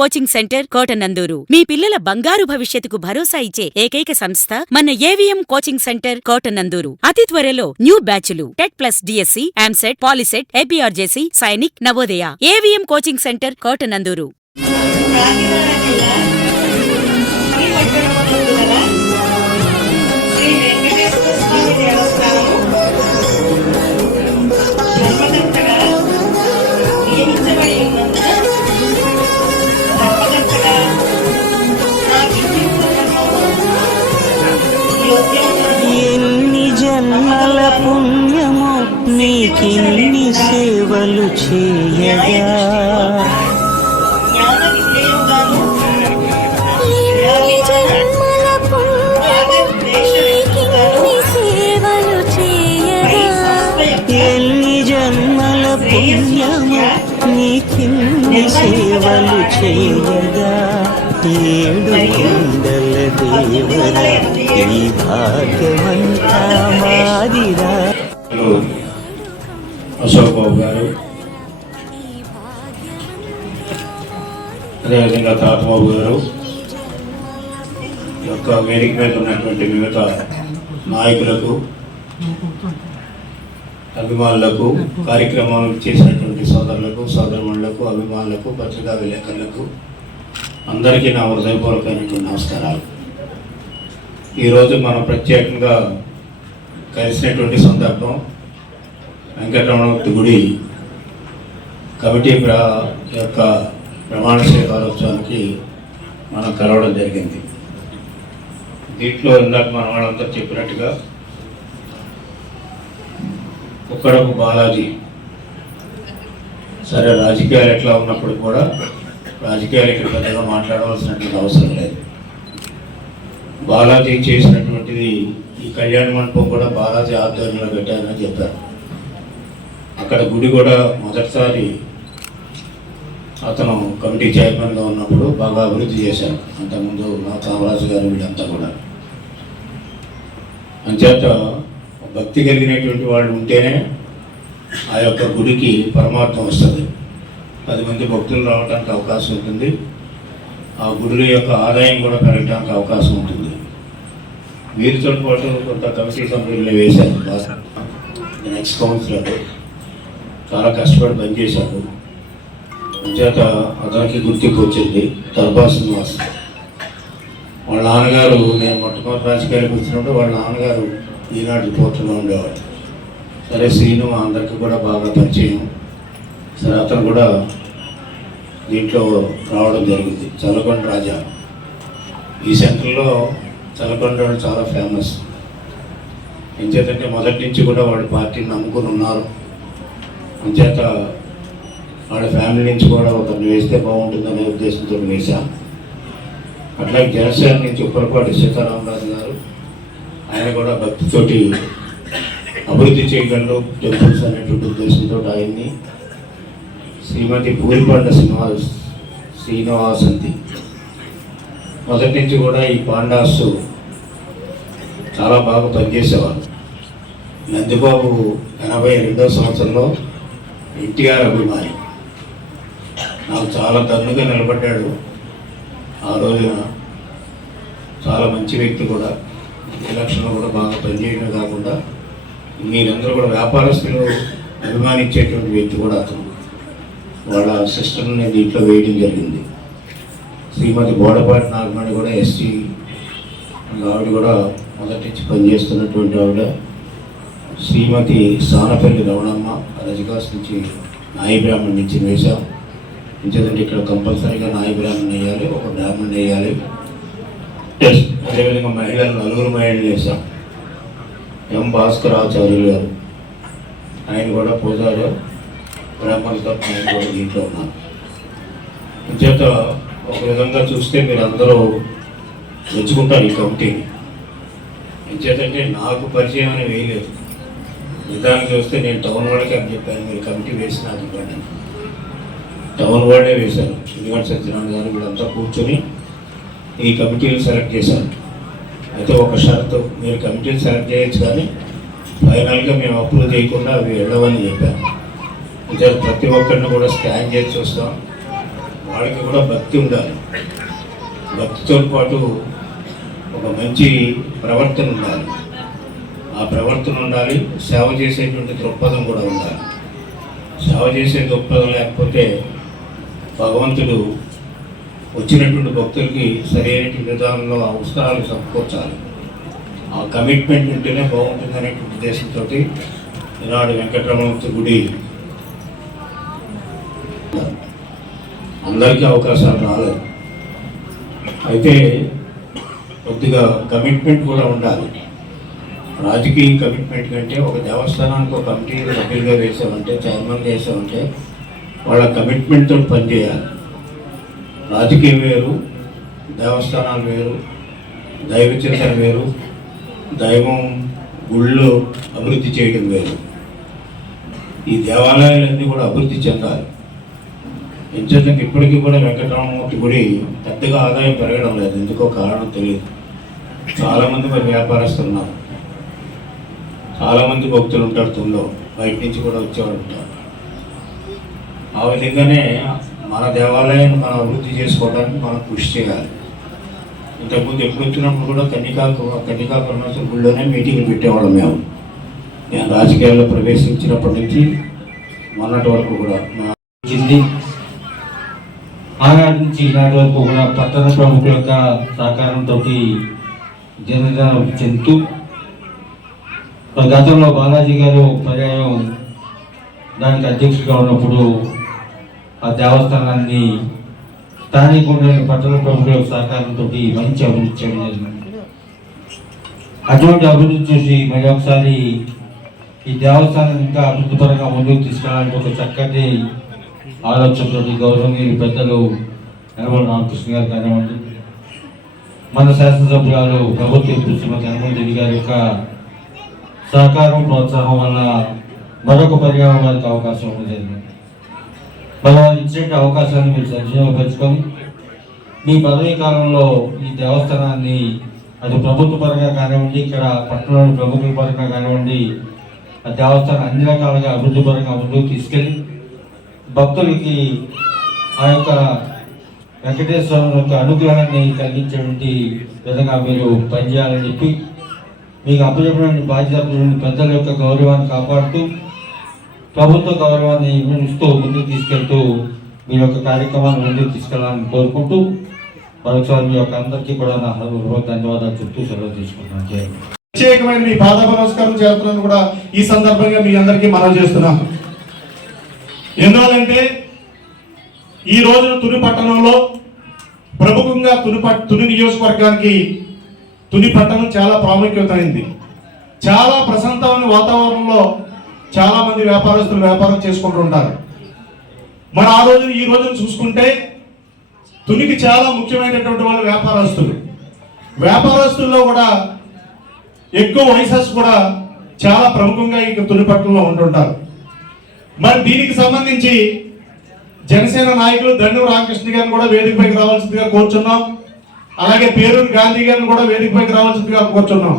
Coaching centre Kotananduru. మీ పిల్లల బంగారు భవిష్యత్తుకు భరోసా ఇచ్చే ఏకైక సంస్థ మన ఏవిఎం కోచింగ్ సెంటర్ కోటనందూరు. అతి త్వరలో న్యూ బ్యాచ్లు TET plus DSC, EAMCET, Polycet, APRJC, Sainik, Navodaya. AVM coaching centre Kotananduru. ఎన్ని జన్మల పుణ్యమో నీకిన్ని సేవలు చేయగా, ఎన్ని జన్మల పుణ్యమో నీకిన్ని సేవలు చేయగా, ఏడు కుండల దేవర ఈ భాగ్యమంతా మాదిరా. అశోక్ బాబు గారు, అదేవిధంగా తాతబాబు గారు, యొక్క వేదిక మీద ఉన్నటువంటి వివిధ నాయకులకు, అభిమానులకు, కార్యక్రమాలు చేసినటువంటి సోదరులకు, సోదరుమణులకు, అభిమానులకు, పత్రికా విలేకరులకు అందరికీ నా హృదయపూర్వకమైనటువంటి నమస్కారాలు. ఈరోజు మనం ప్రత్యేకంగా కలిసినటువంటి సందర్భం వెంకటరమణమూర్తి గుడి కమిటీ యొక్క ప్రమాణ స్వీకారోత్సవానికి మనం కలవడం జరిగింది. దీంట్లో ఇందాక మన వాళ్ళంతా చెప్పినట్టుగా కుక్కడపు బాలాజీ, సరే రాజకీయాలు ఎట్లా ఉన్నప్పుడు కూడా రాజకీయాలు ఇక్కడ పెద్దగా మాట్లాడవలసినటువంటి అవసరం లేదు. బాలాజీ చేసినటువంటిది ఈ కళ్యాణ మండపం కూడా బాలాజీ ఆధ్వర్యంలో పెట్టారని చెప్పారు. అక్కడ గుడి కూడా మొదటిసారి అతను కమిటీ చైర్మన్గా ఉన్నప్పుడు బాగా అభివృద్ధి చేశారు. అంతకుముందు నా కామరాజు గారు వీళ్ళంతా కూడా. అంచేత భక్తి కలిగినటువంటి వాళ్ళు ఉంటేనే ఆ యొక్క గుడికి పరమార్థం వస్తుంది. 10 మంది భక్తులు రావడానికి అవకాశం ఉంటుంది. ఆ గుడి యొక్క ఆదాయం కూడా పెరగడానికి అవకాశం ఉంటుంది. వీరితో పాటు కొంత కమిటీ సభ్యుల్ని వేశారు. నెక్స్ట్ కౌన్సిలర్ చాలా కష్టపడి పనిచేశారు. అంచేత అతనికి గుర్తింపు వచ్చింది. దర్బా శ్రీనివాస్ వాళ్ళ నాన్నగారు, నేను మొట్టమొదటి రాజకీయాలకు వచ్చినప్పుడు వాళ్ళ నాన్నగారు ఈనాడు రిపోర్టర్గా ఉండేవాడు. సరే శ్రీను అందరికీ కూడా బాగా పరిచయం. సరే అతను కూడా దీంట్లో రావడం జరిగింది. చల్లకొండ రాజా ఈ సెంటర్లో చల్లకొండ చాలా ఫేమస్. ఎంచేతంటే మొదటి నుంచి కూడా వాడి పార్టీని నమ్ముకుని ఉన్నారు. అంచేత వాళ్ళ ఫ్యామిలీ నుంచి కూడా ఒకరిని వేస్తే బాగుంటుందనే ఉద్దేశంతో వేశాం. అట్లాగే జనసేన నుంచి ఉప్పలపాటి సీతారామరాజు గారు, ఆయన కూడా భక్తితోటి అభివృద్ధి చేయగలరు టెంపుల్స్ అనేటువంటి ఉద్దేశంతో ఆయన్ని, శ్రీమతి పూరిపండ శ్రీనివాసంతి మొదటి నుంచి కూడా ఈ పాండాస్ చాలా బాగా పనిచేసేవారు. నందిబాబు 82వ సంవత్సరంలో ఎన్టీఆర్ అభిమాని, నాకు చాలా దన్నుగా నిలబడ్డాడు. ఆ రోజున చాలా మంచి వ్యక్తి కూడా. ఎలక్షన్లో కూడా బాగా పనిచేయడమే కాకుండా మీరందరూ కూడా వ్యాపారస్తులు అభిమానించేటువంటి వ్యక్తి కూడా అతను. వాళ్ళ సిస్టర్ని దీంట్లో వేయడం జరిగింది. శ్రీమతి బోడపాటి నాగమణి కూడా ఎస్టీ, ఆవిడ కూడా మొదటి నుంచి పనిచేస్తున్నటువంటి ఆవిడ. శ్రీమతి సానపల్లి రమణమ్మ రజకాస్ నుంచి నాయి బ్రాహ్మణ్ నుంచి వేశాం. ఎందుకంటే ఇక్కడ కంపల్సరీగా నాయి బ్రాహ్మణ్ వేయాలి, ఒక బ్రాహ్మణ్ వేయాలి. అదేవిధంగా మహిళలు 4 మహిళలు వేశాం. ఎం భాస్కర్ ఆచార్యులు గారు, ఆయన కూడా పూజారి బ్రాహ్మణ తరఫున ఆయన కూడా దీంట్లో ఉన్నారు. అంచేత ఒక విధంగా చూస్తే మీరు అందరూ మెచ్చుకుంటారు ఈ కమిటీని. ఎంచేతంటే నాకు పరిచయం అని వేయలేదు. నిదానికి చూస్తే నేను టౌన్ వాళ్ళకి అని చెప్పాను, మీరు కమిటీ వేసి నాకు ఇవ్వండి. టౌన్ వాళ్ళే వేశారు. శ్రీనివాస్ సత్యనారాయణ గారు వీళ్ళంతా కూర్చొని ఈ కమిటీలు సెలెక్ట్ చేశారు. అయితే ఒక షరతు, మీరు కమిటీలు సెలెక్ట్ చేయొచ్చు కానీ ఫైనల్గా మేము అప్రూవ్ చేయకుండా అవి వెళ్ళవని చెప్పాను. ఇదే ప్రతి ఒక్కరిని కూడా స్కాన్ చేసి చూస్తాం. వాళ్ళకి కూడా భక్తి ఉండాలి. భక్తితో పాటు ఒక మంచి ప్రవర్తన ఉండాలి. ఆ ప్రవర్తన ఉండాలి. సేవ చేసేటువంటి దృక్పథం కూడా ఉండాలి. సేవ చేసే దృక్పథం లేకపోతే భగవంతుడు వచ్చినటువంటి భక్తులకి సరైనటువంటి విధానంలో అవసరాలు సమకూర్చాలి. ఆ కమిట్మెంట్ ఉంటేనే బాగుంటుంది అనేటువంటి ఉద్దేశంతో ఈనాడు వెంకటరమణమూర్తి గుడి అందరికీ అవకాశాలు రాలేదు. అయితే కొద్దిగా కమిట్మెంట్ కూడా ఉండాలి. రాజకీయ కమిట్మెంట్ కంటే ఒక దేవస్థానానికి ఒక కమిటీ సభ్యులుగా వేసామంటే, చైర్మన్ చేసామంటే వాళ్ళ కమిట్మెంట్తో పనిచేయాలి. రాజకీయం వేరు, దేవస్థానాలు వేరు, దైవ చింతన వేరు, దైవం గుళ్ళు అభివృద్ధి చేయడం వేరు. ఈ దేవాలయాలన్నీ కూడా అభివృద్ధి చెందాలి. ఎంచేతంగా ఇప్పటికీ కూడా వెంకటరమణమూర్తి గుడి పెద్దగా ఆదాయం పెరగడం లేదు. ఎందుకో కారణం తెలియదు. చాలామంది మరి వ్యాపారస్తులు ఉన్నారు, చాలామంది భక్తులు ఉంటారు, తుందో బయట నుంచి కూడా వచ్చేవాళ్ళు ఉంటారు. ఆ విధంగానే మన దేవాలయాన్ని మనం అభివృద్ధి చేసుకోవడానికి మనం కృషి చేయాలి. ఇంతకుముందు ఎప్పుడు వచ్చినప్పుడు కూడా కన్నికా పరమేశ్వర గుడిలోనే మీటింగ్లు పెట్టేవాళ్ళం మేము. నేను రాజకీయాల్లో ప్రవేశించినప్పటి నుంచి మొన్నటి వరకు కూడా ఆనాటి నుంచి ఈనాటి వరకు కూడా పట్టణ ప్రముఖుల యొక్క సహకారంతో జనజన చెందుతూ గతంలో బాలాజీ గారు పర్యాయం దానికి అధ్యక్షుడిగా ఉన్నప్పుడు ఆ దేవస్థానాన్ని స్థానికంగా పట్టణ ప్రముఖుల సహకారంతో మంచి అభివృద్ధి చేయడం జరిగింది. అటువంటి అభివృద్ధి చూసి మరి ఒకసారి ఈ దేవస్థానం ఇంకా అభివృద్ధి పరంగా ముందుకు తీసుకెళ్ళడానికి ఒక చక్కటి ఆలోచనతో గౌరవనీయులు పెద్దలు యనమల రామకృష్ణ గారు కానివ్వండి, మన శాసనసభ్యురాలు ప్రభుత్వ శ్రీమతి హనుమంతరెడ్డి గారి యొక్క సహకారం ప్రోత్సాహం వల్ల మరొక పర్యావరణ వారికి అవకాశం జరిగింది. మనం ఇచ్చిన అవకాశాన్ని మీరు సద్వినియోగపరుచుకొని మీ పదవీ కాలంలో ఈ దేవస్థానాన్ని అది ప్రభుత్వ పరంగా కానివ్వండి, ఇక్కడ పట్టణంలోని ప్రముఖుల పరంగా కానివ్వండి, ఆ దేవస్థానం అన్ని రకాలుగా అభివృద్ధి పరంగా ముందుకు తీసుకెళ్ళి భక్తులకి ఆ యొక్క వెంకటేశ్వరం యొక్క అనుగ్రహాన్ని కలిగించేటువంటి విధంగా మీరు పనిచేయాలని చెప్పి మీకు అప్పచెప్పిన బాధ్యత పెద్దల యొక్క గౌరవాన్ని కాపాడుతూ ప్రభుత్వ గౌరవాన్ని ఇస్తూ ముందుకు తీసుకెళ్తూ మీ యొక్క కార్యక్రమాన్ని ముందుకు తీసుకెళ్లాలని కోరుకుంటూ మరొకసారి మీ యొక్క అందరికీ కూడా నా ధన్యవాదాలు చెప్తూ సెలవు తీసుకుంటున్నాను. ప్రత్యేకమైన మీ పాదాభ నమస్కారం చేస్తున్నాను కూడా ఈ సందర్భంగా మీ అందరికీ మనవి చేస్తున్నాం. ఎందువల్లంటే ఈ రోజు తుని పట్టణంలో ప్రముఖంగా తుని నియోజకవర్గానికి తుని పట్టణం చాలా ప్రాముఖ్యత అయింది. చాలా ప్రశాంతమైన వాతావరణంలో చాలా మంది వ్యాపారస్తులు వ్యాపారం చేసుకుంటూ ఉంటారు. మరి ఆ రోజు ఈ రోజును చూసుకుంటే తునికి చాలా ముఖ్యమైనటువంటి వాళ్ళు వ్యాపారస్తుల్లో కూడా ఎక్కువ వయసెస్ కూడా చాలా ప్రముఖంగా ఈ తుని పట్టణంలో ఉంటుంటారు. మరి దీనికి సంబంధించి జనసేన నాయకులు దండూరు రామకృష్ణ గారిని కూడా వేదికపైకి రావాల్సిందిగా కోరుచున్నాం. అలాగే పేరూరు గాంధీ గారిని కూడా వేదికపైకి రావాల్సిందిగా కోరుచున్నాం.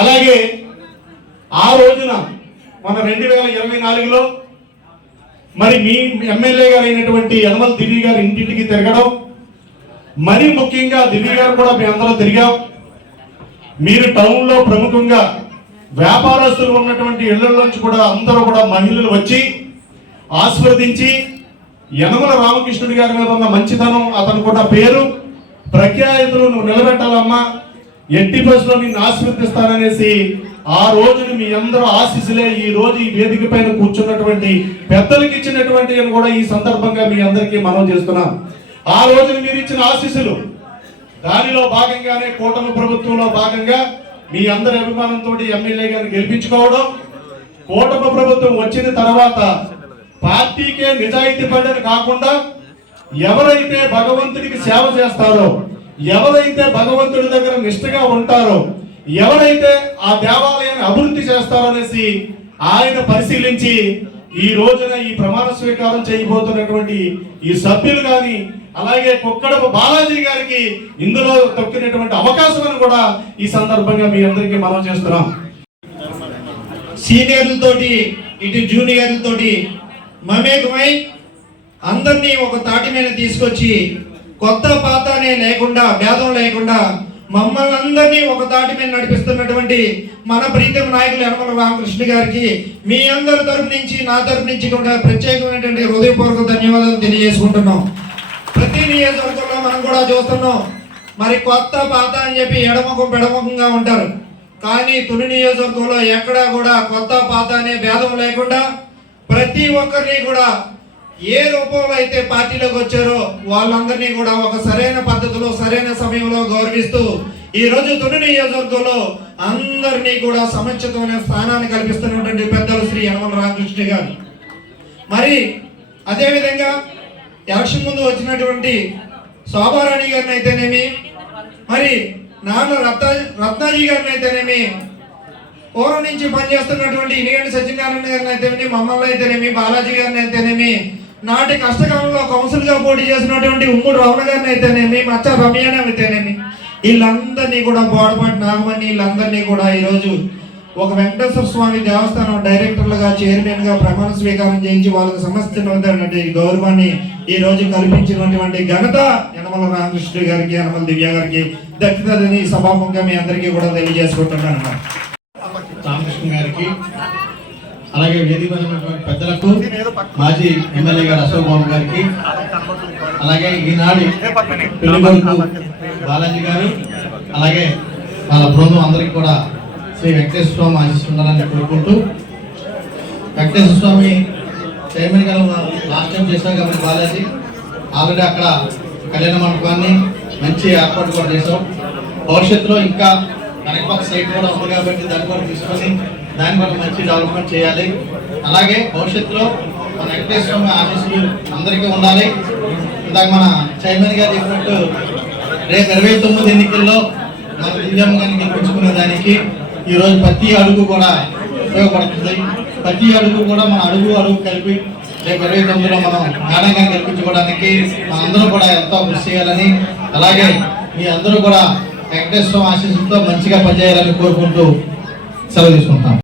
అలాగే ఆ రోజున మన 2024లో మరి మీ ఎమ్మెల్యే గారు అయినటువంటి యనమల దివ్య గారు ఇంటింటికి తిరగడం, మరీ ముఖ్యంగా దివ్య గారు కూడా మీ అందరూ తిరిగాం. మీరు టౌన్లో ప్రముఖంగా వ్యాపారస్తులు ఉన్నటువంటి ఇళ్లలోంచి కూడా అందరూ కూడా మహిళలు వచ్చి ఆశీర్వదించి యనమల రామకృష్ణుడి గారి మీద ఉన్న మంచితనం, అతను కూడా పేరు ప్రఖ్యాతులు నువ్వు నిలబెట్టాలమ్మా, ఎట్టి బస్సులో నిన్ను ఆశీర్వదిస్తాననేసి ఆ రోజుని మీ అందరూ ఆశీస్సులే ఈ రోజు ఈ వేదిక పైన కూర్చున్నటువంటి పెద్దలకు ఇచ్చినటువంటి అని కూడా ఈ సందర్భంగా మీ అందరికీ మనవి చేస్తున్నాం. ఆ రోజున మీరు ఇచ్చిన ఆశీస్సులు దానిలో భాగంగానే కూటమి ప్రభుత్వంలో భాగంగా మీ అందరి అభిమానంతో ఎమ్మెల్యే గారిని గెలిపించుకోవడం, కూటమి ప్రభుత్వం వచ్చిన తర్వాత పార్టీకే నిజాయితీ పడని కాకుండా ఎవరైతే భగవంతుడికి సేవ చేస్తారో, ఎవరైతే భగవంతుడి దగ్గర నిష్ఠగా ఉంటారో, ఎవరైతే ఆ దేవాలయాన్ని అభివృద్ధి చేస్తారో అనేసి ఆయన పరిశీలించి ఈ రోజున ఈ ప్రమాణ స్వీకారం చేయబోతున్నటువంటి ఈ సభ్యులు కానీ అలాగే కుక్కడపు బాలాజీ గారికి ఇందులో తొక్కినటువంటి అవకాశం అని కూడా ఈ సందర్భంగా మీ అందరికీ మనం చేస్తున్నాం. సీనియర్లతోటి ఇటు జూనియర్లతోటి మమేకమై అందరినీ ఒక తాటి మీద తీసుకొచ్చి కొత్త పాత అనే లేకుండా భేదం లేకుండా మమ్మల్ని అందరినీ ఒక తాటి మీద నడిపిస్తున్నటువంటి మన ప్రీతం నాయకులు యనమల రామకృష్ణ గారికి మీ అందరి తరపు నుంచి నా తరపు నుంచి కూడా ప్రత్యేకమైనటువంటి హృదయపూర్వక ధన్యవాదాలు తెలియజేసుకుంటున్నాం. ప్రతి నియోజకవర్గంలో మనం కూడా చూస్తున్నాం, మరి కొత్త పాత అని చెప్పి ఎడముఖం పెడముఖంగా ఉంటారు. కానీ తుని నియోజకవర్గంలో ఎక్కడా కూడా కొత్త పాత అనే భేదం లేకుండా ప్రతి ఒక్కరిని కూడా ఏ రూపంలో అయితే పార్టీలోకి వచ్చారో వాళ్ళందరినీ కూడా ఒక సరైన పద్ధతిలో సరైన సమయంలో గౌరవిస్తూ ఈ రోజు తుని నియోజకవర్గంలో అందరినీ కూడా సముచితమైన స్థానాన్ని కల్పిస్తున్నటువంటి పెద్దలు శ్రీ యనమల రామకృష్ణ గారు. మరి అదేవిధంగా ఎలక్షన్ ముందు వచ్చినటువంటి శోభారాణి గారిని అయితేనేమి, మరి నాన్న రత్నాజీ గారిని అయితేనేమి, పూర్వం నుంచి పనిచేస్తున్నటువంటి ఇనిగంటి సత్యనారాయణ గారిని అయితేనేమి, మమ్మల్ని అయితేనేమి, బాలాజీ గారిని అయితేనేమి, నాటి కష్టకాలంలో కౌన్సిల్ గా పోటీ చేసినటువంటి ఉమ్ముడు రమణ గారిని అయితేనేమి, మచ్చ రమ్యాని అయితేనేమి, వీళ్ళందరినీ కూడా బోడపాటి నాగమణి వీళ్ళందరినీ కూడా ఈరోజు ఒక వెంకటేశ్వర స్వామి దేవస్థానం డైరెక్టర్లుగా చైర్మన్ గా ప్రమాణ స్వీకారం చేయించి వాళ్ళకి సమస్యటువంటి గౌరవాన్ని ఈ రోజు కల్పించినటువంటి ఘనత యనమల రామకృష్ణ గారికి, యనమల దివ్య గారికి దక్కుతుందని సభాముఖంగా మీ అందరికీ కూడా తెలియజేసుకుంటున్నాను. రామకృష్ణ గారికి, అలాగే వేదిక పెద్దలకు, మాజీ ఎమ్మెల్యే గారు అశోక్ బాబు గారికి, అలాగే ఈనాడు పెళ్లికొడుకు బాలాజీ గారు, అలాగే వాళ్ళ బృందం అందరికీ కూడా శ్రీ వెంకటేశ్వర స్వామి ఆశిస్తుండాలని కోరుకుంటూ, వెంకటేశ్వర స్వామి చైర్మన్ గారు లాస్ట్ టైం చేశారు కాబట్టి బాలాజీ ఆల్రెడీ అక్కడ కళ్యాణ మండపాన్ని మంచి ఏర్పాటు కూడా చేశాం. భవిష్యత్తులో ఇంకా వెనకపక్క సైట్ కూడా ఉంది కాబట్టి దాన్ని కూడా తీసుకొని దాన్ని కూడా మంచి డెవలప్మెంట్ చేయాలి. అలాగే భవిష్యత్తులో మన వెంకటేశ్వర స్వామి ఆశీస్సులు అందరికీ ఉండాలి. ఇందాక మన చైర్మన్ గారు చెప్పినట్టు రేపు 29 ఎన్నికల్లో మన దివ్యమ్మ గారిని గెలిపించుకునే దానికి ఈరోజు ప్రతి అడుగు కూడా ఉపయోగపడుతుంది. ప్రతి అడుగు కూడా మన అడుగు కలిపి రేపు 29లో మనం మేడం గారిని గెలిపించుకోవడానికి మనందరూ కూడా ఎంతో కృషి చేయాలని, అలాగే మీ అందరూ కూడా వెంకటేశ్వర ఆశీస్సులతో మంచిగా పనిచేయాలని కోరుకుంటూ సెలవు తీసుకుంటాం.